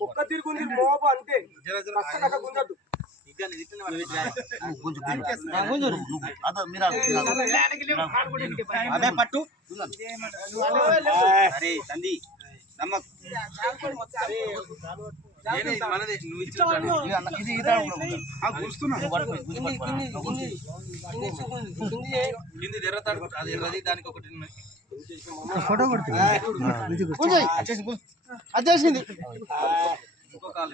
ఒక్క తిరుగుంది మోప అంతే పట్టు అరే తంది నమ్మక్ దానికి ఒకటి ఫోటో వచ్చేసింది ఇంకో కాల్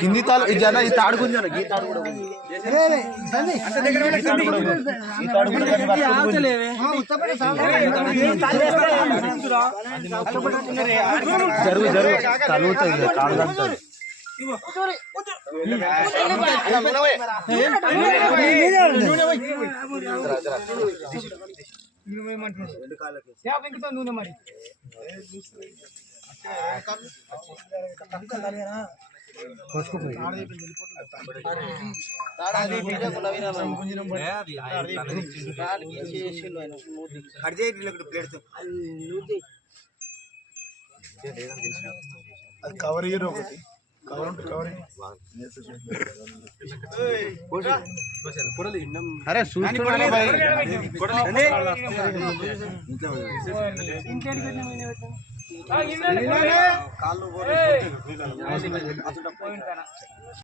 కింది తాలు ఆడుకుంటాను జరుగు తలుగుతుంది కాలు తగ్గుతుంది నూనె మరి కవర్ ఇయర్ ఒకటి అరే చూస్తున్నా